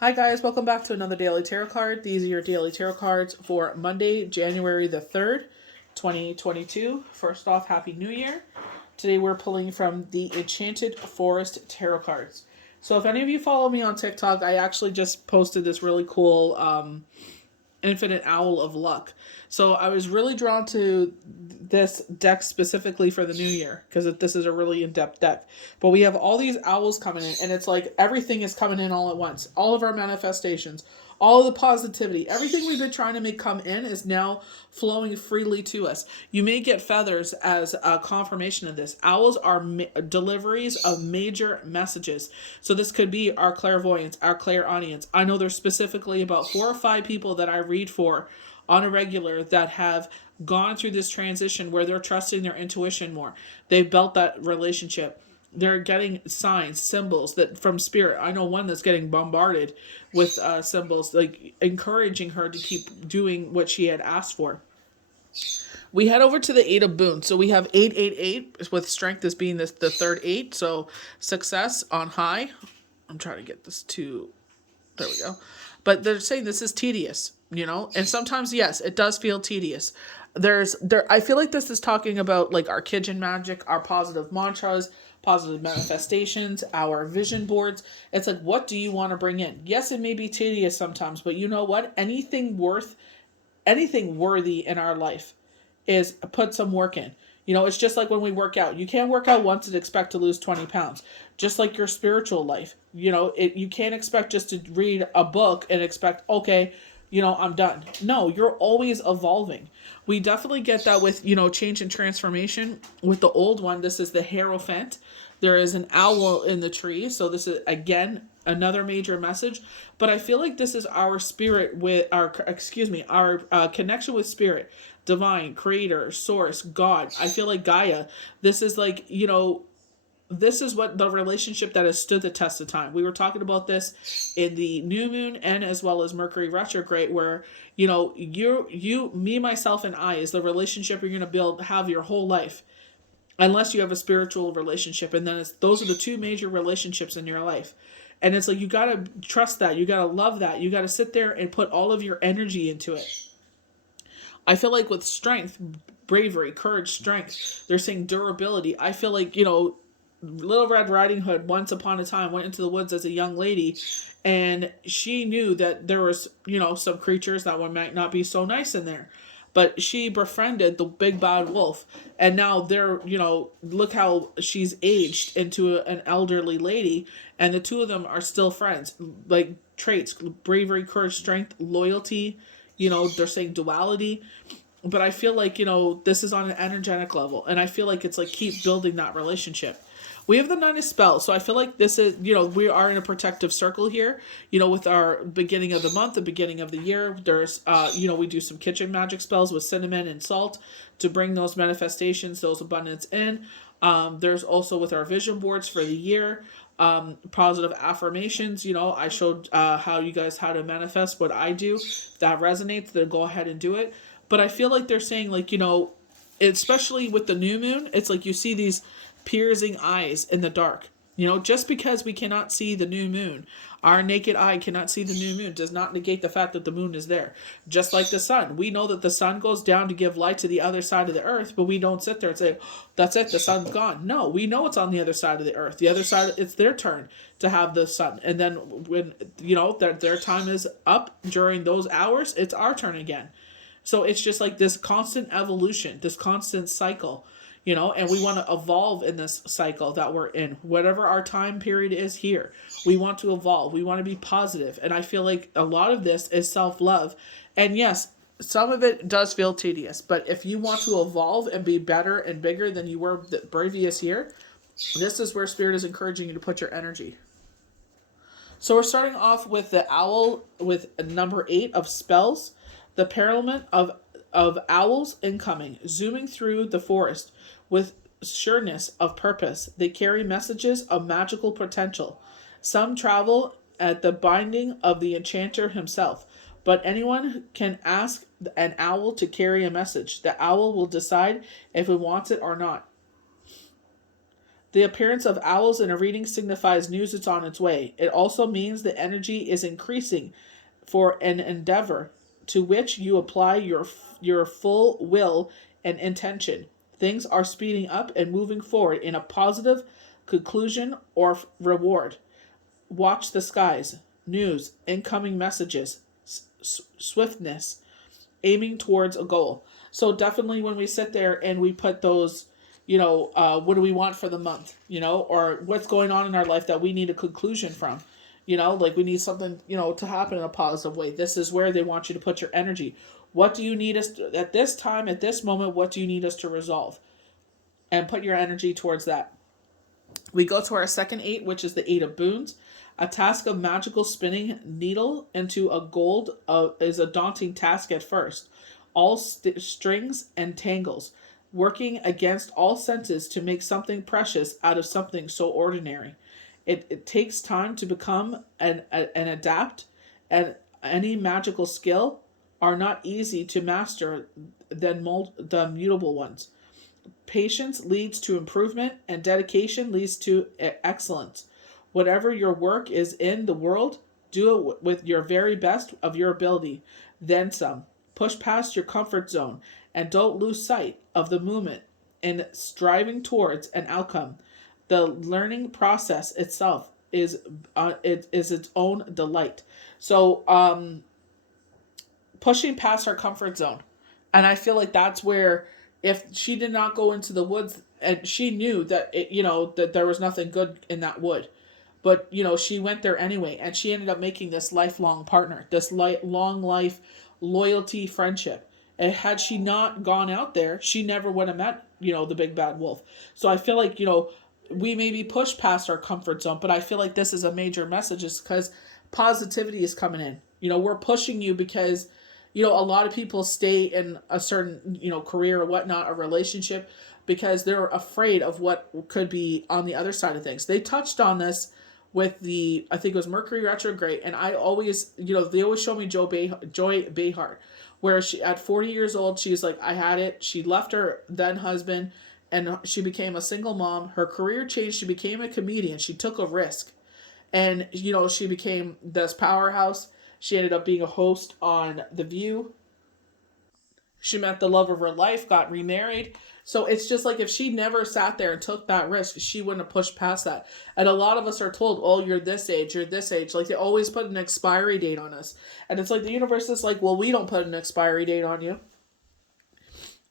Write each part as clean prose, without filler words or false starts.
Hi guys, welcome back to another daily tarot card. These are your daily tarot cards for Monday, January the 3rd, 2022. First off, Happy New Year. Today we're pulling from the Enchanted Forest tarot cards. So if any of you follow me on TikTok, I actually just posted this really cool Infinite Owl of Luck. So I was really drawn to this deck specifically for the new year because this is a really in-depth deck. But we have all these owls coming in, and it's like everything is coming in all at once. All of our manifestations, all of the positivity, everything we've been trying to make come in is now flowing freely to us. You may get feathers as a confirmation of this. Owls are deliveries of major messages. So this could be our clairvoyance, our clairaudience. I know there's specifically about 4 or 5 people that I read for on a regular that have gone through this transition where they're trusting their intuition more. They've built that relationship. They're getting signs, symbols that from spirit. I know one that's getting bombarded with symbols, like encouraging her to keep doing what she had asked for. We head over to the Eight of Boons. So we have 888 with strength as being the third eight. So success on high. I'm trying to get this to, there we go. But they're saying this is tedious, and sometimes, yes, it does feel tedious. I feel like this is talking about like our kitchen magic, our positive mantras, positive manifestations, our vision boards. It's like, what do you want to bring in? Yes, it may be tedious sometimes, but you know what? Anything worthy in our life is put some work in. It's just like when we work out. You can't work out once and expect to lose 20 pounds. Just like your spiritual life. You can't expect just to read a book and expect, okay, I'm done. No, you're always evolving. We definitely get that with, change and transformation. With the old one, this is the Hierophant. There is an owl in the tree. So this is, again, another major message. But I feel like this is our spirit with our connection with spirit, divine, creator, source, God. I feel like Gaia. This is like, this is what the relationship that has stood the test of time. We were talking about this in the new moon and as well as Mercury retrograde, where you, me, myself, and I is the relationship you're going to have your whole life, unless you have a spiritual relationship, and then those are the two major relationships in your life. And it's like you gotta trust that, you gotta love that, you gotta sit there and put all of your energy into it. I feel like with strength, bravery, courage, strength, they're saying durability. I feel like, Little Red Riding Hood once upon a time went into the woods as a young lady, and she knew that there was, some creatures that might not be so nice in there. But she befriended the big bad wolf, and now they're, look how she's aged into an elderly lady, and the two of them are still friends. Like traits, bravery, courage, strength, loyalty, they're saying duality. But I feel like, this is on an energetic level, and I feel like it's like keep building that relationship. We have the Nine of Spells, so I feel like this is, we are in a protective circle here, with our beginning of the month, the beginning of the year. There's, we do some kitchen magic spells with cinnamon and salt to bring those manifestations, those abundance in. There's also with our vision boards for the year, positive affirmations. I showed how to manifest what I do. If that resonates, then go ahead and do it. But I feel like they're saying, like, especially with the new moon, it's like you see these piercing eyes in the dark. Just because we cannot see the new moon, our naked eye cannot see the new moon, does not negate the fact that the moon is there. Just like the sun. We know that the sun goes down to give light to the other side of the earth, but we don't sit there and say, that's it, the sun's gone. No, we know it's on the other side of the earth. The other side, it's their turn to have the sun. And then when, their time is up during those hours, it's our turn again. So it's just like this constant evolution, this constant cycle, and we want to evolve in this cycle that we're in. Whatever our time period is here, we want to evolve. We want to be positive. And I feel like a lot of this is self-love. And yes, some of it does feel tedious, but if you want to evolve and be better and bigger than you were the previous year, this is where Spirit is encouraging you to put your energy. So we're starting off with the owl with number 8 of spells. The parliament of owls incoming, zooming through the forest with sureness of purpose. They carry messages of magical potential. Some travel at the binding of the enchanter himself, but anyone can ask an owl to carry a message. The owl will decide if it wants it or not. The appearance of owls in a reading signifies news it's on its way. It also means the energy is increasing for an endeavor to which you apply your full will and intention. Things are speeding up and moving forward in a positive conclusion or reward. Watch the skies. News, incoming messages, swiftness, aiming towards a goal. So definitely when we sit there and we put those, what do we want for the month, or what's going on in our life that we need a conclusion from, like we need something, to happen in a positive way. This is where they want you to put your energy. What do you need us to, at this time, at this moment, what do you need us to resolve? And put your energy towards that. We go to our second eight, which is the Eight of Boons. A task of magical spinning needle into a gold is a daunting task at first. All strings and tangles, working against all senses to make something precious out of something so ordinary. It takes time to become and adapt, and any magical skill are not easy to master than the mutable ones. Patience leads to improvement, and dedication leads to excellence. Whatever your work is in the world, do it with your very best of your ability, then some. Push past your comfort zone and don't lose sight of the movement in striving towards an outcome. The learning process itself is its own delight. So, pushing past our comfort zone. And I feel like that's where, if she did not go into the woods, and she knew that that there was nothing good in that wood, but she went there anyway, and she ended up making this lifelong partner, this long life loyalty friendship. And had she not gone out there, she never would have met the big bad wolf. So I feel like we maybe push past our comfort zone, but I feel like this is a major message, is because positivity is coming in. We're pushing you because a lot of people stay in a certain career or whatnot, a relationship, because they're afraid of what could be on the other side of things. They touched on this with I think it was Mercury retrograde, and I always, they always show me Joy Behar, where she, at 40 years old, she's like, I had it. She left her then husband, and she became a single mom. Her career changed. She became a comedian. She took a risk, and she became this powerhouse. She ended up being a host on The View. She met the love of her life, got remarried. So it's just like, if she never sat there and took that risk, she wouldn't have pushed past that. And a lot of us are told, oh, you're this age, you're this age. Like, they always put an expiry date on us. And it's like the universe is like, well, we don't put an expiry date on you.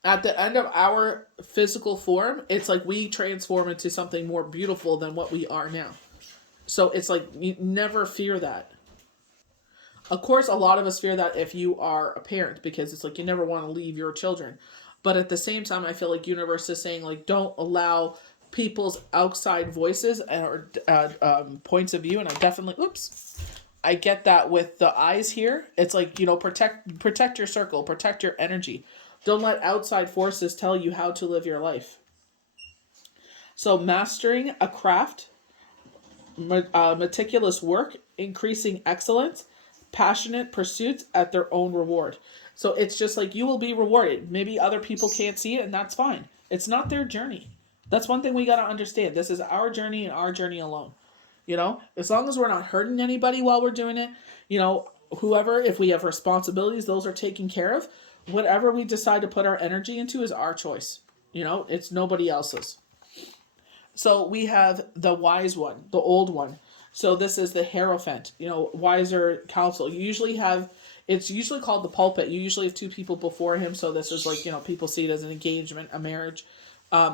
At the end of our physical form, it's like we transform into something more beautiful than what we are now. So it's like, you never fear that. Of course, a lot of us fear that if you are a parent, because it's like you never want to leave your children. But at the same time, I feel like universe is saying, like, don't allow people's outside voices or points of view. And I get that with the eyes here. It's like, protect your circle, protect your energy. Don't let outside forces tell you how to live your life. So mastering a craft, meticulous work, increasing excellence, passionate pursuits at their own reward. So it's just like, you will be rewarded. Maybe other people can't see it, and that's fine. It's not their journey. That's one thing we got to understand. This is our journey and our journey alone. As long as we're not hurting anybody while we're doing it, whoever, if we have responsibilities, those are taken care of. Whatever we decide to put our energy into is our choice. It's nobody else's. So we have the wise one, the old one. So this is the Hierophant, wiser counsel. It's usually called the pulpit. You usually have two people before him. So this is like, people see it as an engagement, a marriage.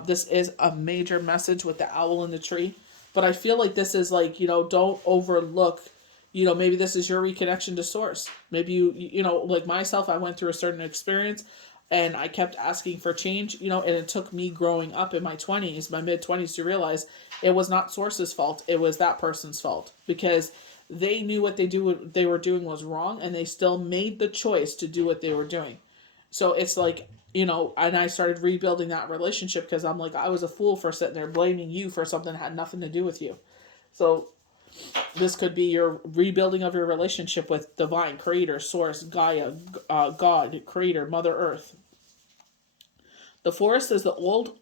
This is a major message with the owl in the tree. But I feel like this is like, don't overlook, maybe this is your reconnection to source. Maybe like myself, I went through a certain experience and I kept asking for change, and it took me growing up in my mid-20s to realize it was not source's fault. It was that person's fault, because they knew what they were doing was wrong, and they still made the choice to do what they were doing. So it's like, and I started rebuilding that relationship, because I'm like, I was a fool for sitting there blaming you for something that had nothing to do with you. So this could be your rebuilding of your relationship with divine, creator, source, Gaia, God, creator, Mother Earth. The forest is the old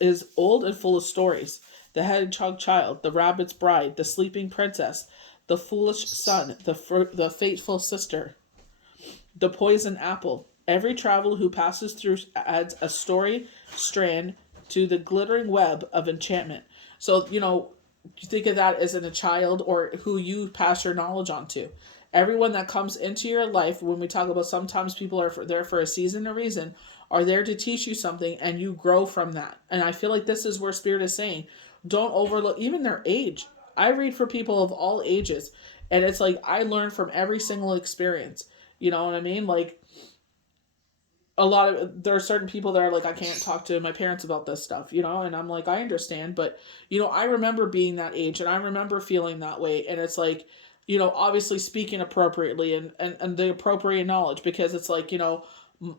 is old and full of stories. The hedgehog child, the rabbit's bride, the sleeping princess, the foolish son, the fateful sister, the poison apple. Every traveler who passes through adds a story strand to the glittering web of enchantment. So, you think of that as in a child or who you pass your knowledge on to. Everyone that comes into your life, when we talk about sometimes people are there for a season or reason, are there to teach you something and you grow from that. And I feel like this is where Spirit is saying, don't overlook even their age. I read for people of all ages, and it's like I learn from every single experience. You know what I mean? Like, there are certain people that are like, I can't talk to my parents about this stuff, and I'm like, I understand, but I remember being that age and I remember feeling that way, and it's like, obviously speaking appropriately and the appropriate knowledge, because it's like,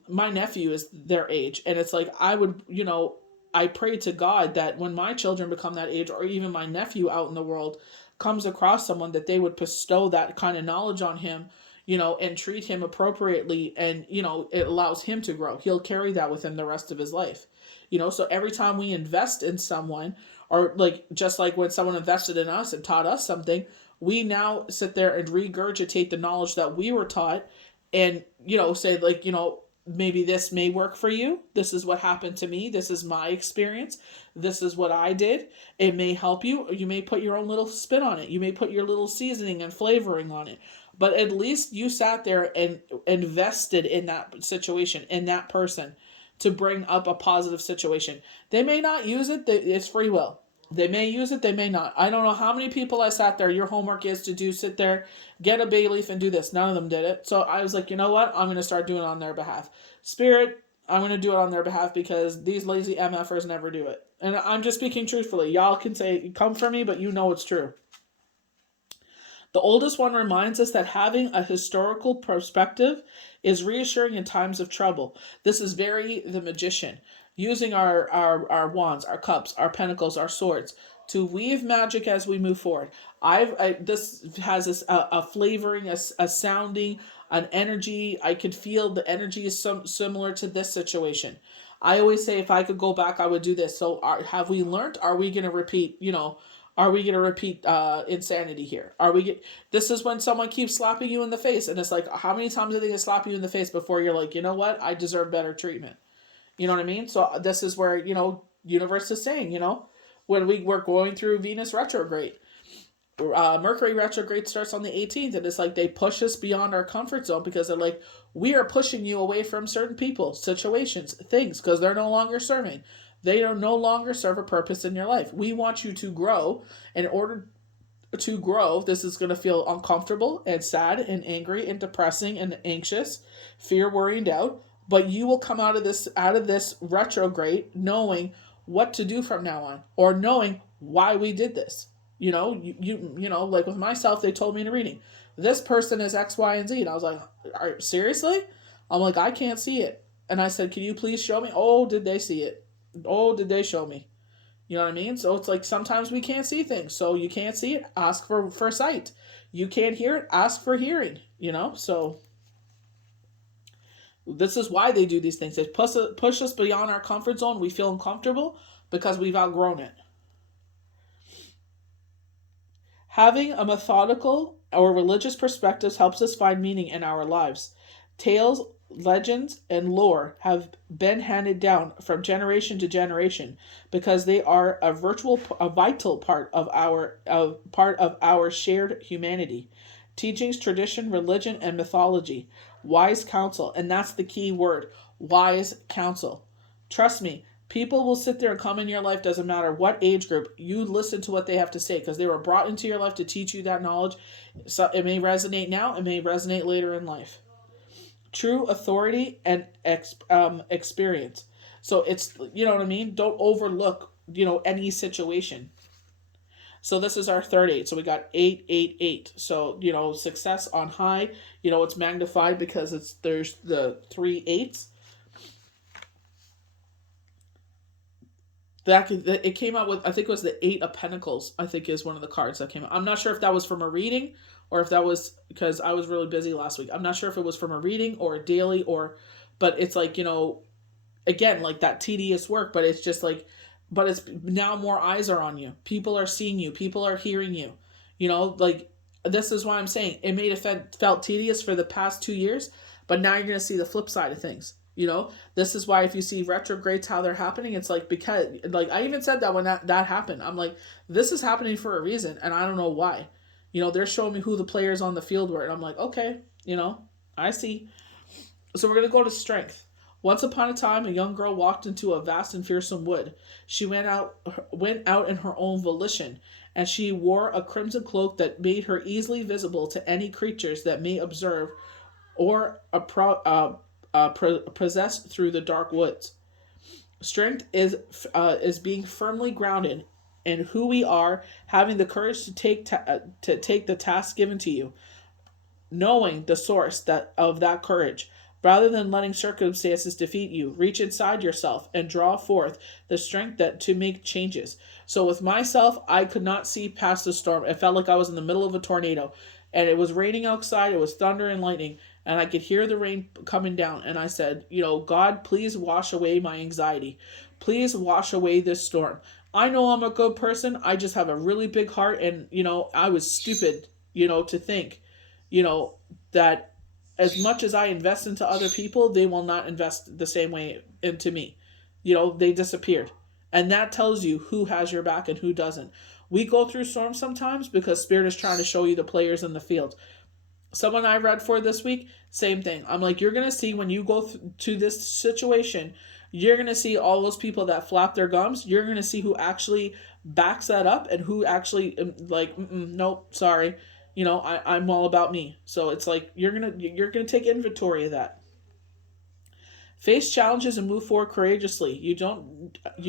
my nephew is their age, and it's like I would, I pray to God that when my children become that age, or even my nephew out in the world comes across someone, that they would bestow that kind of knowledge on him, and treat him appropriately, and it allows him to grow. He'll carry that with him the rest of his life. So every time we invest in someone, or like just like when someone invested in us and taught us something, we now sit there and regurgitate the knowledge that we were taught, and say, like, maybe this may work for you. This is what happened to me. This is my experience. This is what I did. It may help you. You may put your own little spin on it. You may put your little seasoning and flavoring on it. But at least you sat there and invested in that situation, in that person, to bring up a positive situation. They may not use it. It's free will. They may use it, they may not. I don't know how many people I sat there. Your homework is to sit there, get a bay leaf, and do this. None of them did it. So I was like, you know what? I'm going to start doing it on their behalf. Spirit, I'm going to do it on their behalf, because these lazy MFers never do it. And I'm just speaking truthfully. Y'all can say, come for me, but it's true. The oldest one reminds us that having a historical perspective is reassuring in times of trouble. This is very the magician, using our wands, our cups, our pentacles, our swords to weave magic as we move forward. This has a flavoring, a sounding, an energy. I could feel the energy is similar to this situation. I always say, if I could go back, I would do this. So have we learned? Are we going to repeat, are we going to repeat insanity here? This is when someone keeps slapping you in the face, and it's like, how many times are they going to slap you in the face before you're like, you know what? I deserve better treatment. You know what I mean? So this is where, universe is saying, when we were going through Venus retrograde, Mercury retrograde starts on the 18th, and it's like they push us beyond our comfort zone, because they're like, we are pushing you away from certain people, situations, things, because they're no longer serving. They are no longer serve a purpose in your life. We want you to grow. In order to grow, this is going to feel uncomfortable and sad and angry and depressing and anxious, fear, worry, and doubt. But you will come out of this retrograde knowing what to do from now on, or knowing why we did this. Like with myself, they told me in a reading, this person is X, Y, and Z. And I was like, seriously? I'm like, I can't see it. And I said, can you please show me? Oh, did they see it? Oh, did they show me? You know what I mean? So it's like sometimes we can't see things. So you can't see it, ask for sight. You can't hear it, ask for hearing. So this is why they do these things. They push us beyond our comfort zone. We feel uncomfortable because we've outgrown it. Having a methodical or religious perspective helps us find meaning in our lives. Tales, legends, and lore have been handed down from generation to generation because they are a vital part of our shared humanity. Teachings, tradition, religion, and mythology. Wise counsel, and that's the key word, wise counsel. Trust me, people will sit there and come in your life, doesn't matter what age group, you listen to what they have to say, because they were brought into your life to teach you that knowledge. So it may resonate now, it may resonate later in life. True authority and experience. So it's, you know what I mean? Don't overlook, any situation. So this is our third eight. So we got 888. So, success on high, it's magnified because there's the 3 8s. It came out with, I think it was the 8 of Pentacles, I think is one of the cards that came out. I'm not sure if that was from a reading or if that was because I was really busy last week. I'm not sure if it was from a reading or a daily but it's like, again, like that tedious work, but it's just like, but it's now more eyes are on you. People are seeing you. People are hearing you. You know, like this is why I'm saying it made it felt tedious for the past 2 years, but now you're going to see the flip side of things. You know, this is why if you see retrogrades, how they're happening, it's like, because like I even said that when that happened, I'm like, this is happening for a reason, and I don't know why. You know, they're showing me who the players on the field were, and I'm like, okay, you know, I see. So we're going to go to strength. Once upon a time, a young girl walked into a vast and fearsome wood. She went out in her own volition, and she wore a crimson cloak that made her easily visible to any creatures that may observe or possess through the dark woods. Strength is being firmly grounded in who we are, having the courage to take the task given to you, knowing the source of that courage. Rather than letting circumstances defeat you, reach inside yourself and draw forth the strength to make changes. So with myself, I could not see past the storm. It felt like I was in the middle of a tornado, and it was raining outside. It was thunder and lightning, and I could hear the rain coming down. And I said, you know, God, please wash away my anxiety. Please wash away this storm. I know I'm a good person. I just have a really big heart, and you know, I was stupid, you know, to think, you know, that as much as I invest into other people, they will not invest the same way into me. You know, they disappeared. And that tells you who has your back and who doesn't. We go through storms sometimes because Spirit is trying to show you the players in the field. Someone I read for this week, same thing. I'm like, you're going to see when you go to this situation, you're going to see all those people that flap their gums. You're going to see who actually backs that up and who actually, like, nope, sorry. You know, I'm all about me. So it's like you're gonna take inventory of that. Face challenges and move forward courageously. You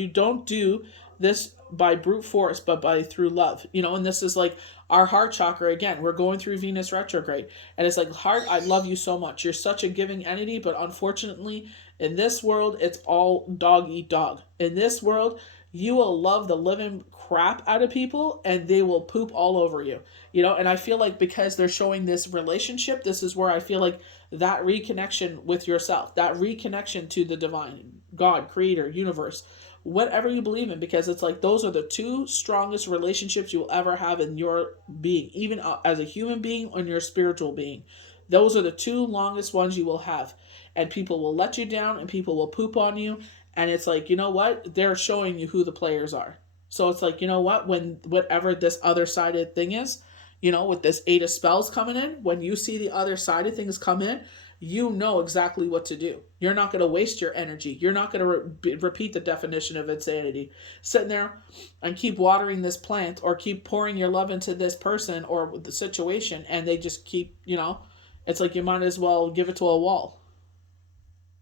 don't do this by brute force, but by through love. You know, and this is like our heart chakra again. We're going through Venus retrograde, and it's like, heart, I love you so much. You're such a giving entity, but unfortunately, in this world, it's all dog eat dog. In this world, you will love the living crap out of people and they will poop all over you. You know, and I feel like because they're showing this relationship, this is where I feel like that reconnection with yourself, that reconnection to the divine, God, creator, universe, whatever you believe in, because it's like those are the two strongest relationships you will ever have in your being, even as a human being and your spiritual being. Those are the two longest ones you will have. And people will let you down and people will poop on you. And it's like, you know what? They're showing you who the players are. So it's like, you know what? When whatever this other sided thing is, you know, with this 8 of spells coming in, when you see the other side of things come in, you know exactly what to do. You're not going to waste your energy. You're not going to repeat the definition of insanity. Sitting there and keep watering this plant or keep pouring your love into this person or the situation, and they just keep, you know, it's like you might as well give it to a wall.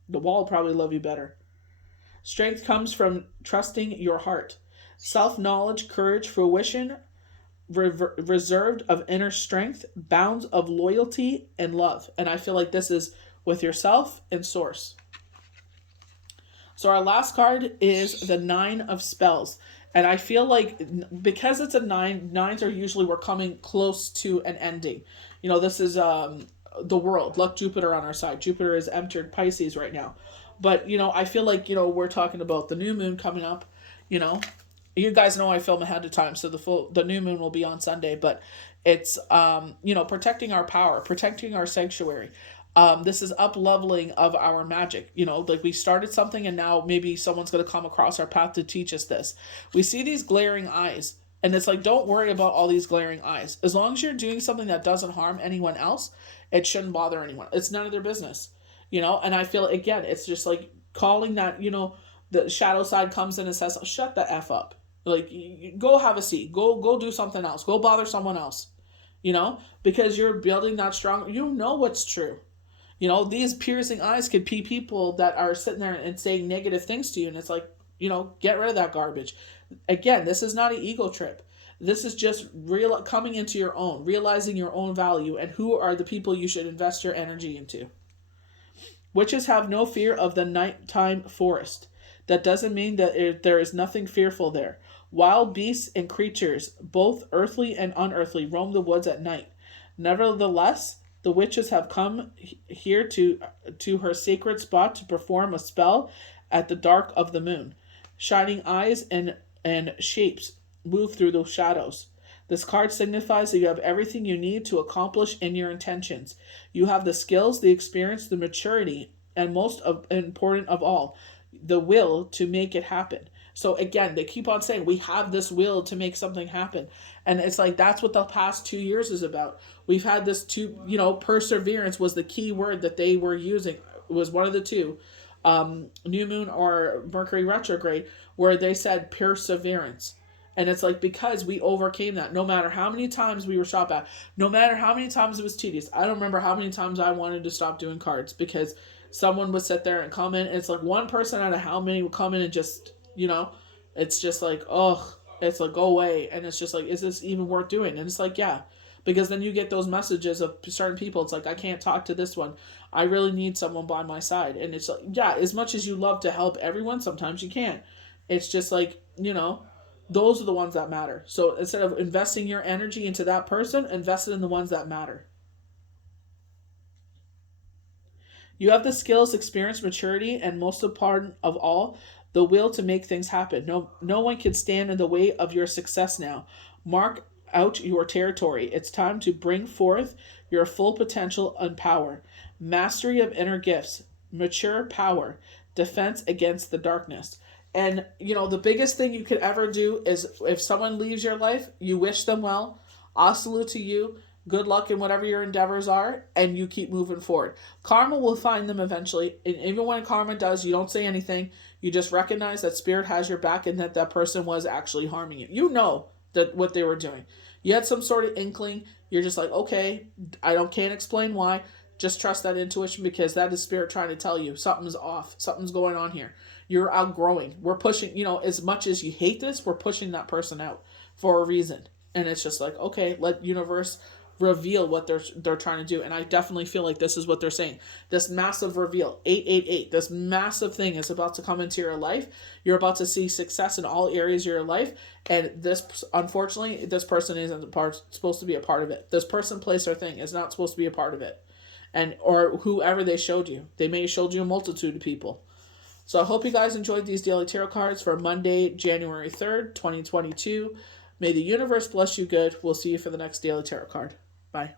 The wall will probably love you better. Strength comes from trusting your heart. Self knowledge, courage, fruition, reserved of inner strength, bounds of loyalty and love. And I feel like this is with yourself and source. So our last card is the 9 of spells. And I feel like because it's a 9, 9s are usually we're coming close to an ending. You know, this is the world. Luck Jupiter on our side. Jupiter has entered Pisces right now. But, you know, I feel like, you know, we're talking about the new moon coming up, you know. You guys know I film ahead of time, so the new moon will be on Sunday, but it's you know, protecting our power, protecting our sanctuary. This is up leveling of our magic. You know, like we started something and now maybe someone's going to come across our path to teach us this. We see these glaring eyes, and it's like, don't worry about all these glaring eyes. As long as you're doing something that doesn't harm anyone else, it shouldn't bother anyone. It's none of their business. You know, and I feel, again, it's just like calling that, you know, the shadow side comes in and says, oh, shut the F up. Like, go have a seat. Go do something else. Go bother someone else. You know, because you're building that strong, you know what's true. You know, these piercing eyes could be people that are sitting there and saying negative things to you. And it's like, you know, get rid of that garbage. Again, this is not an ego trip. This is just coming into your own, realizing your own value and who are the people you should invest your energy into. Witches have no fear of the nighttime forest. That doesn't mean that there is nothing fearful there. Wild beasts and creatures, both earthly and unearthly, roam the woods at night. Nevertheless, the witches have come here to her sacred spot to perform a spell at the dark of the moon. Shining eyes and shapes move through the shadows. This card signifies that you have everything you need to accomplish in your intentions. You have the skills, the experience, the maturity, and important of all, the will to make it happen. So again, they keep on saying we have this will to make something happen. And it's like that's what the past 2 years is about. We've had this perseverance was the key word that they were using. It was one of the two, new moon or Mercury retrograde, where they said perseverance. And it's like because we overcame that, no matter how many times we were shot at, no matter how many times it was tedious. I don't remember how many times I wanted to stop doing cards because someone would sit there and comment. And it's like one person out of how many would come in and just, it's just like, oh, it's like, go away. And it's just like, is this even worth doing? And it's like, yeah. Because then you get those messages of certain people. It's like, I can't talk to this one. I really need someone by my side. And it's like, yeah, as much as you love to help everyone, sometimes you can't. It's just like, those are the ones that matter. So instead of investing your energy into that person, invest it in the ones that matter. You have the skills, experience, maturity, and most important of all, the will to make things happen. No one can stand in the way of your success now. Mark out your territory. It's time to bring forth your full potential and power. Mastery of inner gifts, mature power, defense against the darkness. And, the biggest thing you could ever do is if someone leaves your life, you wish them well. I'll salute to you. Good luck in whatever your endeavors are, and you keep moving forward. Karma will find them eventually. And even when karma does, you don't say anything. You just recognize that spirit has your back and that person was actually harming you. You know that what they were doing. You had some sort of inkling. You're just like, okay, can't explain why. Just trust that intuition because that is spirit trying to tell you something's off. Something's going on here. You're outgrowing. We're pushing, as much as you hate this, we're pushing that person out for a reason. And it's just like, okay, let universe reveal what they're trying to do. And I definitely feel like this is what they're saying. This massive reveal, 888, this massive thing is about to come into your life. You're about to see success in all areas of your life. And unfortunately, this person isn't supposed to be a part of it. This person, place, or thing is not supposed to be a part of it. Or whoever they showed you. They may have showed you a multitude of people. So I hope you guys enjoyed these daily tarot cards for Monday, January 3rd, 2022. May the universe bless you good. We'll see you for the next daily tarot card. Bye.